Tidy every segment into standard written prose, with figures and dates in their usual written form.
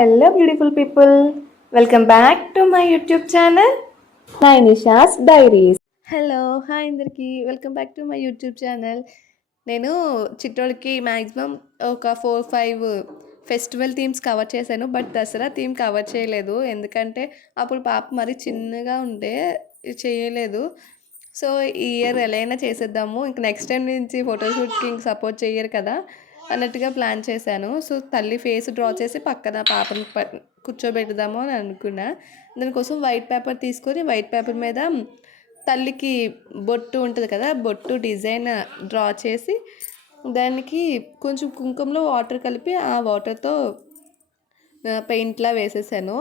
Hello, beautiful people. Welcome back to my YouTube channel, Nisha's Diaries. Hello hi అందరికీ welcome back to my YouTube channel. నేను చిట్టోడికి maximum ఒక 4-5 festival themes cover చేశాను. But Dussehra theme cover చేయలేదు, ఎందుకంటే అప్పుడు పాప మరి చిన్నగా ఉంటే చేయలేదు. సో ఈ ఇయర్ ఎలా అయినా చేసేద్దాము, ఇంక నెక్స్ట్ టైం నుంచి ఫోటోషూట్కి ఇంక సపోర్ట్ చేయరు కదా అన్నట్టుగా ప్లాన్ చేశాను. సో తల్లి ఫేస్ డ్రా చేసి పక్కన పాపని కూర్చోబెడదాము అని అనుకున్నా. దానికోసం వైట్ పేపర్ తీసుకొని వైట్ పేపర్ మీద తల్లికి బొట్టు ఉంటుంది కదా, బొట్టు డిజైన్ డ్రా చేసి దానికి కొంచెం కుంకుమలో వాటర్ కలిపి ఆ వాటర్తో పెయింట్లా వేసేసాను.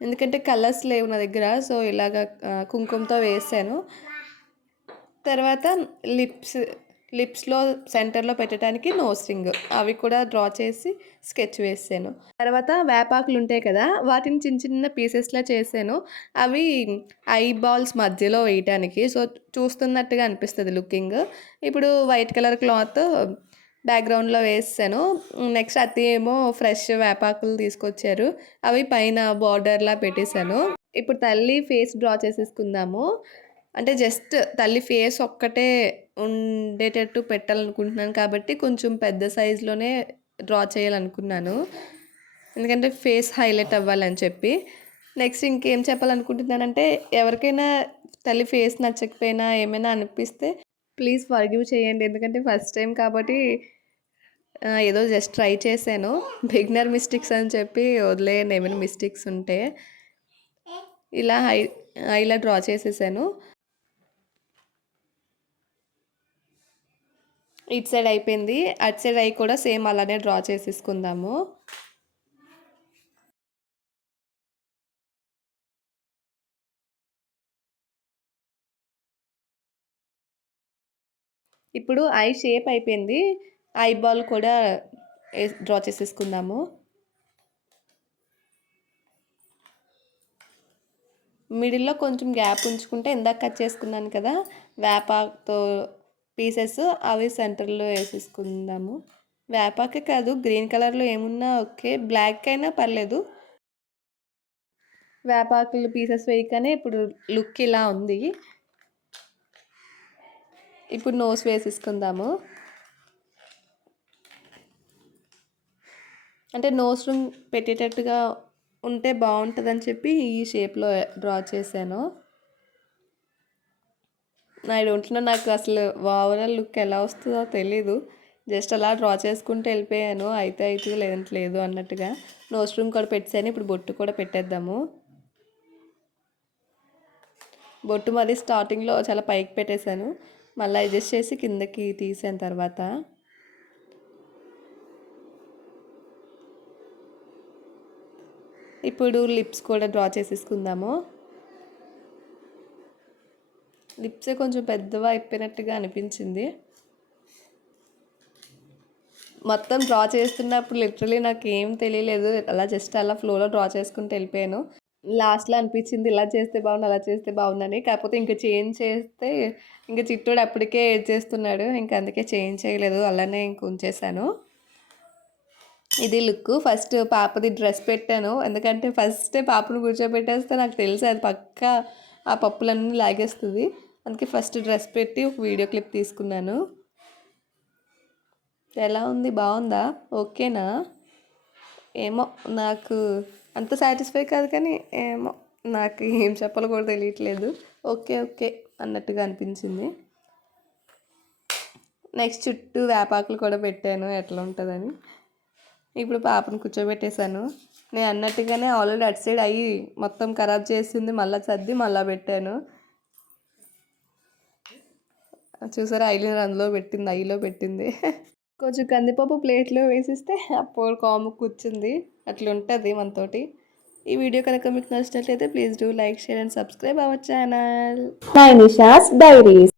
ఎందుకంటే కలర్స్ లేవు నా దగ్గర, సో ఇలాగ కుంకుమతో వేసాను. తర్వాత లిప్స్లో సెంటర్లో పెట్టడానికి నోస్ రింగ్ అవి కూడా డ్రా చేసి స్కెచ్ వేసాను. తర్వాత వేపాకులు ఉంటాయి కదా, వాటిని చిన్న చిన్న పీసెస్లా చేశాను. అవి ఐ బాల్స్ మధ్యలో వేయటానికి, సో చూస్తున్నట్టుగా అనిపిస్తుంది లుకింగ్. ఇప్పుడు వైట్ కలర్ క్లాత్ బ్యాక్గ్రౌండ్లో వేసాను. నెక్స్ట్ అతి ఏమో ఫ్రెష్ వేపాకులు తీసుకొచ్చారు, అవి పైన బార్డర్లా పెట్టేశాను. ఇప్పుడు తల్లి ఫేస్ డ్రా చేసేసుకుందాము. అంటే జస్ట్ తల్లి ఫేస్ ఒక్కటే ఉండేటట్టు పెట్టాలనుకుంటున్నాను కాబట్టి కొంచెం పెద్ద సైజులోనే డ్రా చేయాలనుకున్నాను, ఎందుకంటే ఫేస్ హైలైట్ అవ్వాలని చెప్పి. నెక్స్ట్ ఇంకేం చెప్పాలనుకుంటున్నానంటే, ఎవరికైనా తల్లి ఫేస్ నచ్చకపోయినా ఏమైనా అనిపిస్తే ప్లీజ్ ఫర్గివ్ చేయండి, ఎందుకంటే ఫస్ట్ టైం కాబట్టి ఏదో జస్ట్ ట్రై చేశాను. బిగినర్ మిస్టేక్స్ అని చెప్పి వదిలేయండి, ఏమైనా మిస్టేక్స్ ఉంటే. ఇలా ఇలా డ్రా చేసేసాను. ఇటు సైడ్ అయిపోయింది, అటు సైడ్ అయి కూడా సేమ్ అలానే డ్రా చేసేసుకుందాము. ఇప్పుడు ఐ షేప్ అయిపోయింది, ఐ బాల్ కూడా డ్రా చేసేసుకుందాము. మిడిల్లో కొంచెం గ్యాప్ ఉంచుకుంటే ఇందాక కట్ చేసుకున్నాను కదా వేపాకుతో పీసెస్, అవి సెంటర్లో వేసేసుకుందాము. వేపాకే కాదు, గ్రీన్ కలర్లో ఏమున్నా ఓకే, బ్లాక్ అయినా పర్లేదు. వేపాకులు పీసెస్ వేయగానే ఇప్పుడు లుక్ ఇలా ఉంది. ఇప్పుడు నోస్ వేసేసుకుందాము. అంటే నోస్ రింగ్ పెట్టేటట్టుగా ఉంటే బాగుంటుందని చెప్పి ఈ షేప్లో డ్రా చేశాను. ఐ డోంట్ నో, నాకు అసలు ఓవరాల్ లుక్ ఎలా వస్తుందో తెలీదు. జస్ట్ అలా డ్రా చేసుకుంటూ వెళ్ళిపోయాను, అయితే అయితే లేదంటే లేదు అన్నట్టుగా. నోస్ రింగ్ కూడా పెట్టాను. ఇప్పుడు బొట్టు కూడా పెట్టేద్దాము. బొట్టు మరి స్టార్టింగ్లో చాలా పైకి పెట్టేశాను, మళ్ళీ అడ్జస్ట్ చేసి కిందకి తీసాను. తర్వాత ఇప్పుడు లిప్స్ కూడా డ్రా చేసేసుకుందాము. లిప్సే కొంచెం పెద్దగా అయిపోయినట్టుగా అనిపించింది. మొత్తం డ్రా చేస్తున్నప్పుడు లిటరలీ నాకు ఏం తెలియలేదు, అలా జస్ట్ అలా ఫ్లోలో డ్రా చేసుకుంటూ వెళ్ళిపోయాను. లాస్ట్లో అనిపించింది ఇలా చేస్తే బాగుంది, అలా చేస్తే బాగుందని. కాకపోతే ఇంకా చేంజ్ చేస్తే ఇంకా చిట్టోడు అప్పటికే ఏడ్ చేస్తున్నాడు, ఇంకా అందుకే చేంజ్ చేయలేదు, అలానే ఇంక ఉంచేసాను. ఇది లుక్. ఫస్ట్ పాపది డ్రెస్ పెట్టాను, ఎందుకంటే ఫస్ట్ పాపను కూర్చోబెట్టేస్తే నాకు తెలుసు అది పక్కా ఆ పప్పులన్నీ లాగేస్తుంది. అందుకే ఫస్ట్ డ్రెస్ పెట్టి ఒక వీడియో క్లిప్ తీసుకున్నాను. ఎలా ఉంది, బాగుందా, ఓకేనా? ఏమో నాకు అంత సాటిస్ఫై కాదు, కానీ ఏమో నాకు ఏం చెప్పాలో కూడా తెలియట్లేదు. ఓకే ఓకే అన్నట్టుగా అనిపించింది. నెక్స్ట్ చుట్టూ వేపాకులు కూడా పెట్టాను ఎట్లా ఉంటుందని. ఇప్పుడు పాపను కూర్చోబెట్టేశాను. నేను అన్నట్టుగానే ఆల్రెడీ అటు సైడ్ అయ్యి మొత్తం ఖరాబ్ చేసింది, మళ్ళీ సర్ది మళ్ళీ పెట్టాను. చూసారా, ఐలైనర్ అందులో పెట్టింది, ఐలో పెట్టింది. కొంచెం కందిపప్పు ప్లేట్లో వేసిస్తే అప్పుడు కాము కూర్చుంది. అట్లా ఉంటుంది మనతోటి. ఈ వీడియో కనుక మీకు నచ్చినట్లయితే please do like, share and subscribe our channel my Nisha's diaries.